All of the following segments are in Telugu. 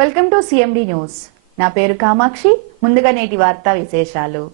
Welcome to CMD news. నా పేరు కామాక్షి. ముందుగా నేటి వార్తా విశేషాలు.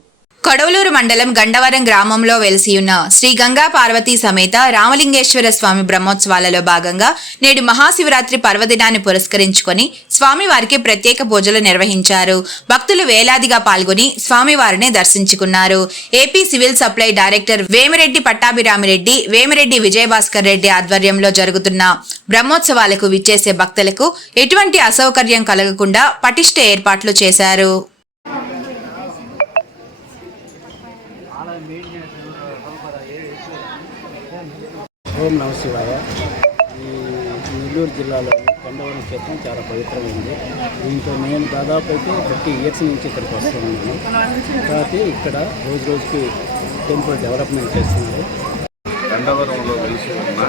కొడవలూరు మండలం గండవరం గ్రామంలో వెలిసియున్న శ్రీ గంగా పార్వతీ సమేత రామలింగేశ్వర స్వామి బ్రహ్మోత్సవాలలో భాగంగా నేడు మహాశివరాత్రి పర్వదినాన్ని పురస్కరించుకొని స్వామివారికి ప్రత్యేక పూజలు నిర్వహించారు. భక్తులు వేలాదిగా పాల్గొని స్వామివారిని దర్శించుకున్నారు. AP civil supply director Vemireddy Pattabhirami Reddy, Vemireddy Vijayabhaskar Reddy ఆధ్వర్యంలో జరుగుతున్న బ్రహ్మోత్సవాలకు విచ్చేసే భక్తులకు ఎటువంటి అసౌకర్యం కలగకుండా పటిష్ట ఏర్పాట్లు చేశారు. ఓం నమ శివాయ. ఈ నెల్లూరు జిల్లాలోని గండవరం క్షేత్రం చాలా పవిత్రమైంది. దీంతో నేను దాదాపు అయితే 30 ఇయర్స్ నుంచి ఇక్కడికి వస్తున్నాను. తర్వాత ఇక్కడ రోజు రోజుకి టెంపుల్ డెవలప్మెంట్ చేస్తున్నారు. గండవరంలో వెలిసి ఉన్న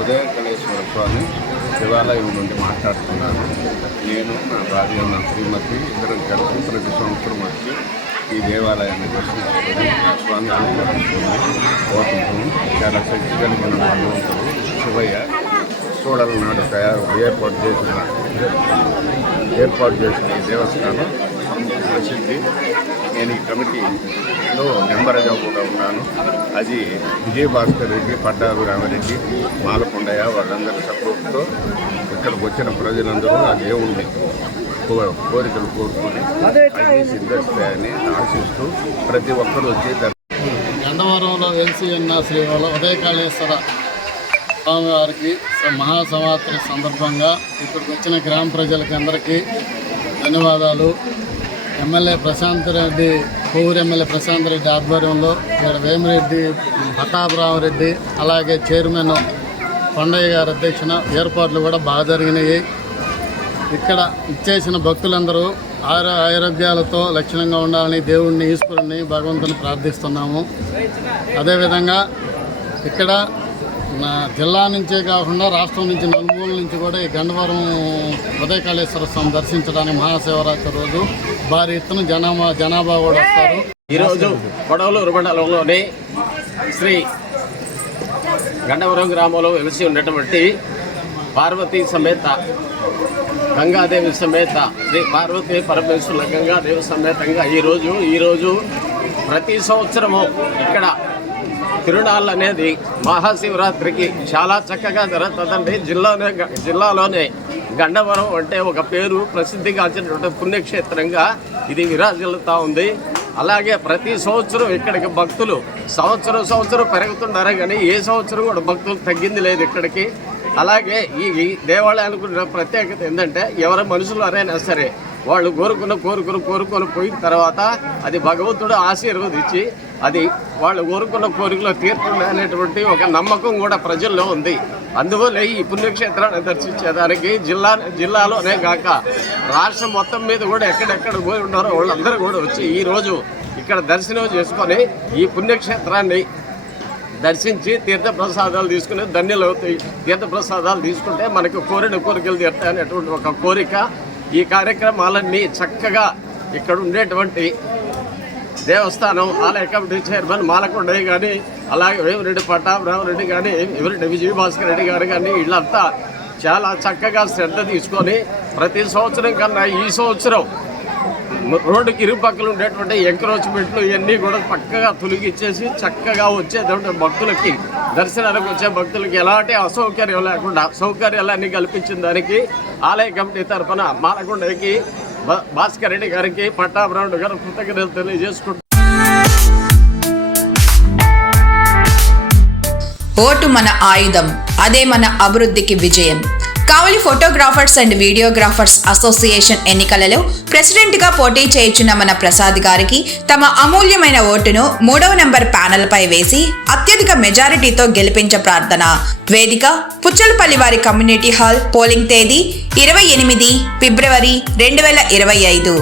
ఉదయకళేశ్వర స్వామి శివాలయం నుండి మాట్లాడుతున్నాను. నేను నా భార్య నా శ్రీమతి ఇద్దరం కలిసి ప్రతి సంవత్సరం వచ్చి ఈ దేవాలయాన్ని దర్శించుకొని స్వామి అనుగ్రహించుకుని పోతుంటాము. చాలా శక్తి కలిగిన భగవంతుడు శివయ్య చూడల నాడు ఏర్పాటు చేసిన ఈ దేవస్థానం ప్రసిద్ధి. నేను ఈ కమిటీలో మెంబర్గా కూడా ఉన్నాను. అది విజయభాస్కర్ రెడ్డి, పట్టాభిరామిరెడ్డి, మాలకొండయ్య వాళ్ళందరి సపోర్ట్తో ఇక్కడికి వచ్చిన ప్రజలందరూ ఆ దేవుణ్ణి కోరికలు కోరుకొని అన్ని సిద్ధిస్తాయని ఆశిస్తూ ప్రతి ఒక్కరూ వచ్చి గండవరంలో వెలిసి ఉన్న శ్రీ ఉదయకాళేశ్వర స్వామివారికి మహాశివరాత్రి సందర్భంగా ఇక్కడికి వచ్చిన గ్రామ ప్రజలకి అందరికీ ధన్యవాదాలు. ఎమ్మెల్యే ప్రశాంత్ రెడ్డి, కోవూరు ఎమ్మెల్యే ప్రశాంత్ రెడ్డి ఆధ్వర్యంలో ఇక్కడ వేమిరెడ్డి పట్టాభిరామిరెడ్డి అలాగే చైర్మన్ కొండయ్య గారి అధ్యక్షన ఏర్పాట్లు కూడా బాగా జరిగినాయి. ఇక్కడ ఇచ్చేసిన భక్తులందరూ ఆరోగ్యాలతో లక్షణంగా ఉండాలని దేవుణ్ణి, ఈశ్వరుణ్ణి, భగవంతుని ప్రార్థిస్తున్నాము. అదేవిధంగా ఇక్కడ జిల్లా నుంచే కాకుండా రాష్ట్రం నుంచి నలుమూల నుంచి కూడా ఈ గండవరం ఉదయకాళేశ్వర స్వామి దర్శించడానికి మహాశివరాత్రి రోజు భారీ ఎత్తున జనాభా కూడా వస్తారు. ఈరోజు కొడవలూరు మండలంలోని శ్రీ గండవరం గ్రామంలో వెలిసి ఉన్నటువంటి పార్వతీ సమేత గంగాదేవి సమేత శ్రీ పార్వతీ పరమేశ్వరుల గంగాదేవి సమేతంగా ఈరోజు ప్రతి సంవత్సరము ఇక్కడ తిరునాళ్ళు అనేది మహాశివరాత్రికి చాలా చక్కగా జరుగుతుందండి. జిల్లాలోనే గండవరం అంటే ఒక పేరు ప్రసిద్ధిగాంచినటువంటి పుణ్యక్షేత్రంగా ఇది విరాజిల్లుతూ ఉంది. అలాగే ప్రతి సంవత్సరం ఇక్కడికి భక్తులు సంవత్సరం పెరుగుతున్నారు, కానీ ఏ సంవత్సరం కూడా భక్తులు తగ్గింది లేదు ఇక్కడికి. అలాగే ఈ దేవాలయానికి ఉన్న ప్రత్యేకత ఏంటంటే ఎవరి మనుషులు ఎవరైనా సరే వాళ్ళు కోరుకొని పోయిన తర్వాత అది భగవంతుడు ఆశీర్వదించి అది వాళ్ళు కోరుకున్న కోరికలు తీరుతుంది అనేటువంటి ఒక నమ్మకం కూడా ప్రజల్లో ఉంది. అందువల్ల ఈ పుణ్యక్షేత్రాన్ని దర్శించేదానికి జిల్లాలోనే కాక రాష్ట్రం మొత్తం మీద కూడా ఎక్కడెక్కడ పోయి ఉన్నారో వాళ్ళందరూ కూడా వచ్చి ఈరోజు ఇక్కడ దర్శనం చేసుకొని ఈ పుణ్యక్షేత్రాన్ని దర్శించి తీర్థప్రసాదాలు తీసుకుని ధన్యులవుతాయి. తీర్థప్రసాదాలు తీసుకుంటే మనకు కోరిన కోరికలు తీరుతాయి అనేటువంటి ఒక కోరిక. ఈ కార్యక్రమాలన్నీ చక్కగా ఇక్కడ ఉండేటువంటి దేవస్థానం ఆలయ కమిటీ చైర్మన్ మాలకొండయ్య కానీ, అలాగే వేమిరెడ్డి పట్టాభిరామిరెడ్డి కానీ, వేమిరెడ్డి విజయభాస్కర్ రెడ్డి గారు కానీ వీళ్ళంతా చాలా చక్కగా శ్రద్ధ తీసుకొని ప్రతి సంవత్సరం కన్నా ఈ సంవత్సరం రోడ్డుకి ఇరుపక్కలు ఉండేటువంటి ఎంక్రోచ్మెంట్లు ఇవన్నీ కూడా పక్కగా తొలగిచ్చేసి చక్కగా వచ్చేటువంటి భక్తులకి, దర్శనానికి వచ్చే భక్తులకి ఎలాంటి అసౌకర్యం లేకుండా సౌకర్యాలన్నీ కల్పించిన దానికి ఆలయ కమిటీ తరఫున మాలకొండకి, భాస్కర్ రెడ్డి గారికి, పట్టాభిరాముడు గారు కృతజ్ఞతలు తెలియజేసుకుంటారు. ఓటు మన ఆయుధం, అదే మన అభివృద్ధికి విజయం. కావలి ఫోటోగ్రాఫర్స్ అండ్ వీడియోగ్రాఫర్స్ అసోసియేషన్ ఎన్నికలలో ప్రెసిడెంట్గా పోటీ చేయుచున్న మన ప్రసాద్ గారికి తమ అమూల్యమైన ఓటును 3వ నంబర్ ప్యానెల్పై వేసి అత్యధిక మెజారిటీతో గెలిపించ ప్రార్థన. వేదిక పుచ్చలపల్లి వారి కమ్యూనిటీ హాల్. పోలింగ్ తేదీ 28 ఫిబ్రవరి 2025.